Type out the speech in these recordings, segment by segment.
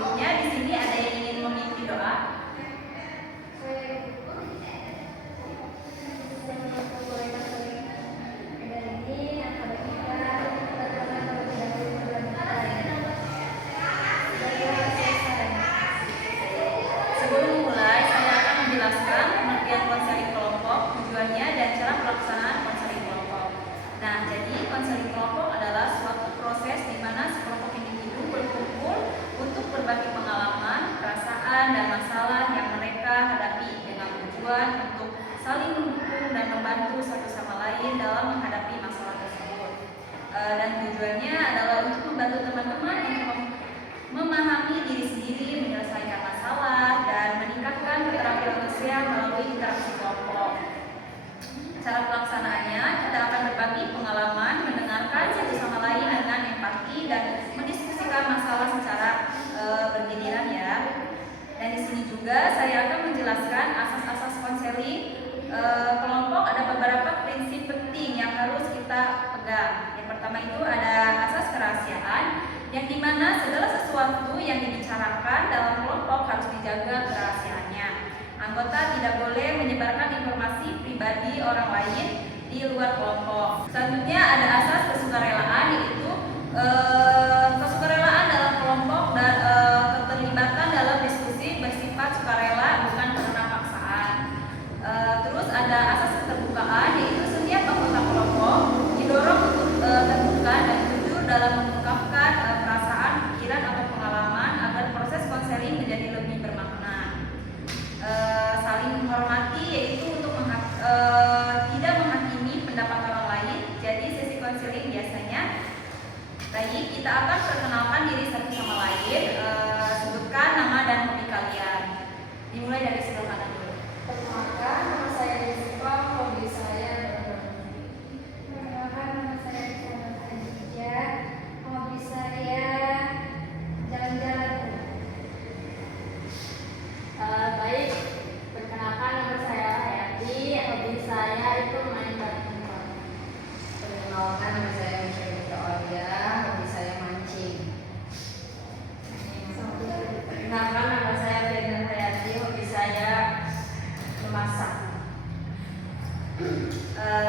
Sebelumnya di sini ada yang ingin memimpin doa? Sebelum memulai, saya akan menjelaskan pengertian konseling kelompok, tujuannya dan cara pelaksanaan konseling kelompok. Nah, jadi konseling kelompok adalah suatu proses di mana sekelompok individu berkumpul untuk berbagi pengalaman, perasaan, dan masalah yang mereka hadapi dengan tujuan untuk saling mendukung dan membantu satu sama lain dalam menghadapi masalah tersebut. Dan tujuannya adalah untuk membantu teman-teman untuk memahami diri sendiri, menyelesaikan masalah, dan meningkatkan keterampilan sosial melalui interaksi kelompok. Cara pelaksanaannya, kita akan berbagi pengalaman, mendengarkan satu sama lain dengan empati, dan mendiskusikan masalah secara bergiliran ya. Dan di sini juga saya akan menjelaskan asas-asas konseling kelompok. Ada beberapa prinsip penting yang harus kita pegang. Yang pertama itu ada asas kerahasiaan, yang dimana segala sesuatu yang dibicarakan dalam kelompok harus dijaga kerahasiaannya. Anggota tidak boleh menyebarkan informasi pribadi orang lain di luar kelompok. Selanjutnya ada asas kesukarelaan, yaitu kesukarelaan dalam kelompok dan keterlibatan dalam diskusi bersifat sukarela, bukan karena paksaan. Terus ada asas keterbukaan, yaitu setiap anggota kelompok didorong untuk terbuka dan jujur dalam mengungkapkan perasaan, pikiran, atau pengalaman agar proses konseling menjadi lebih bermakna. Saling menghormati, yaitu untuk tidak menghakimi pendapat orang lain. Jadi sesi konseling biasanya, baik, kita akan perkenalkan diri satu sama lain. Sebutkan nama dan hobi kalian. Dimulai dari sebelah kanan dulu. Perkenalkan, nama saya Desipa, hobi saya hobi saya jalan-jalan. Baik, perkenalkan nama saya Hayati, hobi saya itu main badminton. Perkenalkan, nama saya Michelle Aulia, hobi saya mancing. Perkenalkan, nama saya Ferdinand Hayati, hobi saya memasak.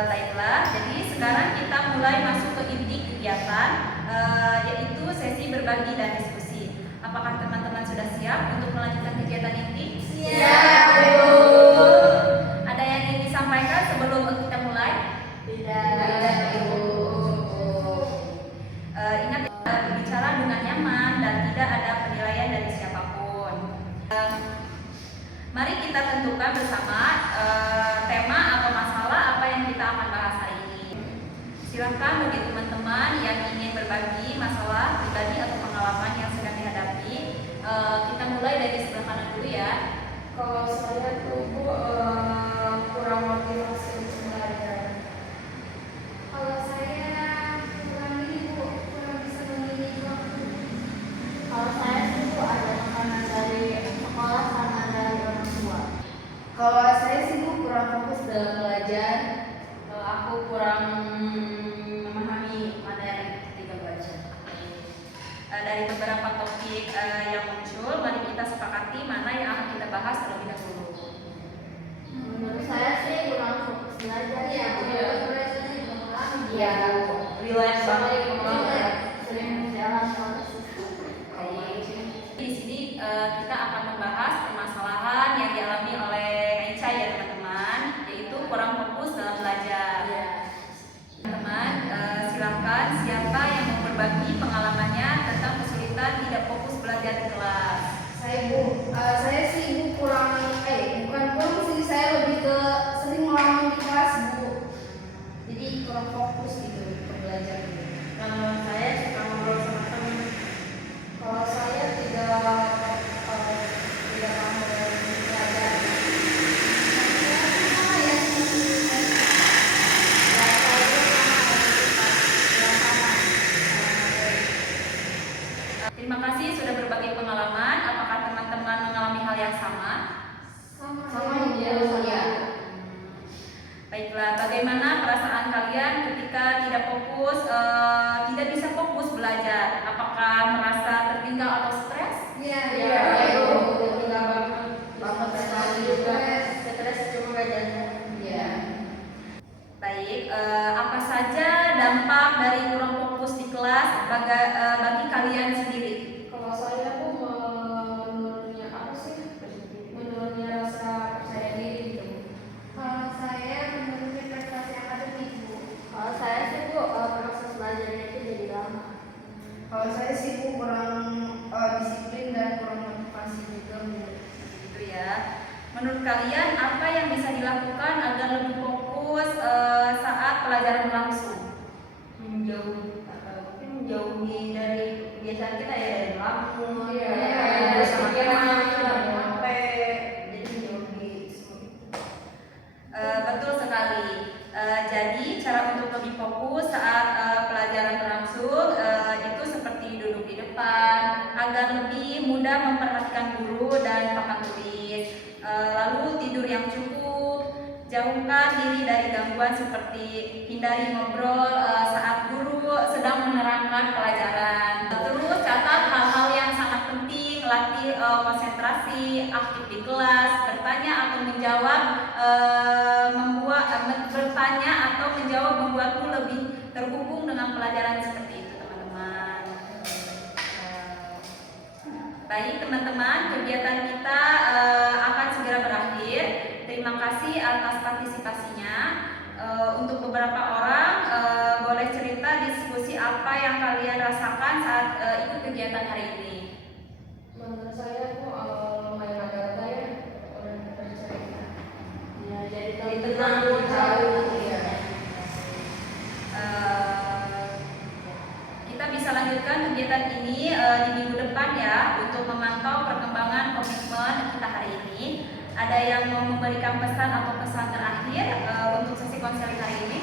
Baiklah, jadi sekarang kita mulai masuk ke inti kegiatan, yaitu sesi berbagi dan diskusi. Apakah teman-teman sudah siap untuk melanjutkan kegiatan inti? Siap, Bu. Ada yang ingin disampaikan sebelum kita mulai? Tidak, Bu. Ingat, berbicara dengan nyaman dan tidak ada penilaian dari siapapun. Mari kita tentukan bersama tema atau masalah apa yang kita akan bahas hari ini. Silakan bagi teman-teman yang ingin berbagi masalah pribadi atau pengalaman yang sedang dihadapi. Kita mulai dari sebelah kanan dulu ya. Kalau saya tuh Bu, kurang motivasi untuk belajar. Kalau saya kurang ini Bu, kurang bisa memilih waktu. Kalau saya tuh Bu, ada tekanan dari sekolah sama dari orang tua. Kalau saya sih Bu, kurang fokus dalam belajar. Aku kurang memahami materi ketika belajar. Dari beberapa topik yang muncul, mari kita sepakati mana yang akan kita bahas terlebih dahulu. Menurut saya sih kurang fokus belajar ya Bu. Iya, relax banget ya pengalaman. Sering jalan Di sini kita akan membahas permasalahan yang dialami oleh Aicha ya teman-teman, yaitu kurang fokus dalam belajar. Teman-teman, silakan siapa yang mau berbagi pengalamannya tentang kesulitan tidak fokus belajar di kelas. Saya Bu, saya sih Bu kurang, bukan kurang sih, saya lebih ke sering ngelamun di kelas Bu. Jadi kurang fokus gitu ke belajar gitu. Kalau saya suka ngobrol sama teman. Kalau saya tidak mau belajar. Terima kasih sudah berbagi pengalaman. Apakah teman-teman mengalami hal yang sama? Sama ya. Baiklah, bagaimana perasaan kalian ketika tidak fokus, tidak bisa fokus belajar? Apakah merasa tertinggal atau stres? Iya. agar lebih mudah memperhatikan guru dan papan tulis. Lalu tidur yang cukup, jauhkan diri dari gangguan seperti hindari ngobrol saat guru sedang menerangkan pelajaran. Terus catat hal-hal yang sangat penting, latih konsentrasi, aktif di kelas, bertanya atau menjawab membuatmu lebih terhubung dengan pelajaran seperti itu, teman-teman. Baik teman-teman, kegiatan kita akan segera berakhir. Terima kasih atas partisipasinya. Untuk beberapa orang boleh cerita diskusi apa yang kalian rasakan saat ikut kegiatan hari ini. Menurut saya tuh lumayan agak-agak ya orang bercerita. Ya, jadi Lebih tenang, tahu. ya. Kita bisa lanjutkan kegiatan ini di minggu depan ya, untuk memantau perkembangan komitmen kita hari ini. Ada yang mau memberikan pesan atau pesan terakhir untuk sesi konseling hari ini?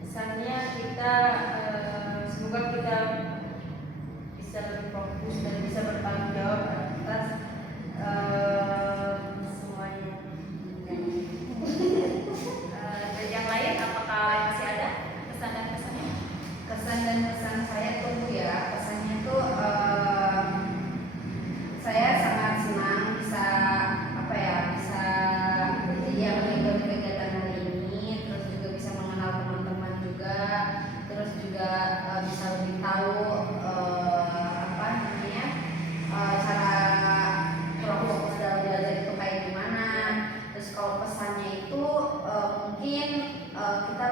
Kesannya kita semoga kita bisa lebih fokus dan bisa bertanggung jawab atas semuanya. Dan yang lain, apakah masih ada pesan dan pesannya? Kesan dan pesan saya tuh ya, pesannya tuh saya sangat senang bisa bisa ya mengikuti kegiatan hari ini, terus juga bisa mengenal teman-teman juga, terus juga bisa lebih tahu cara kurang fokus dalam belajar itu kayak gimana. Terus kalau pesannya itu mungkin kita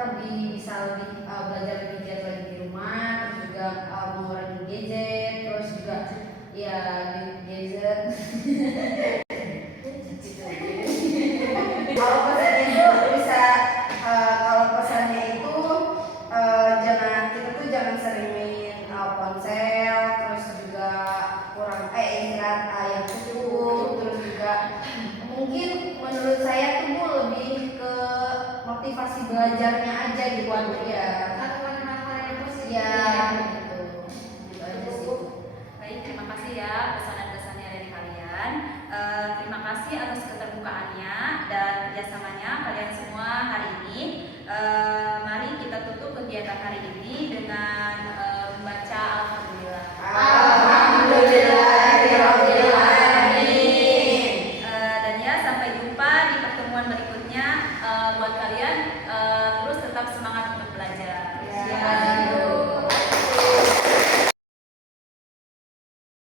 bisa lebih belajar lebih giat lagi di rumah, terus juga mengurangi gadget, terus juga ya gadget. Kalau pesannya itu bisa kalau pesannya itu jangan sering main ponsel, terus juga kurang istirahat yang cukup, terus juga mungkin menurut saya tuh Bu lebih ke motivasi belajarnya aja gitu ya. Lakukan hal-hal yang positif. Ya gitu. Gitu aja sih. Baik, terima kasih ya pesan dan pesannya dari kalian. Terima kasih atas keterbukaannya dan kerjasamanya kalian semua hari ini. Mari kita tutup kegiatan hari ini dengan membaca Alhamdulillah. Alhamdulillahirabbil alamin. Dan ya, sampai jumpa di pertemuan berikutnya. Buat kalian terus tetap semangat untuk belajar. Ya.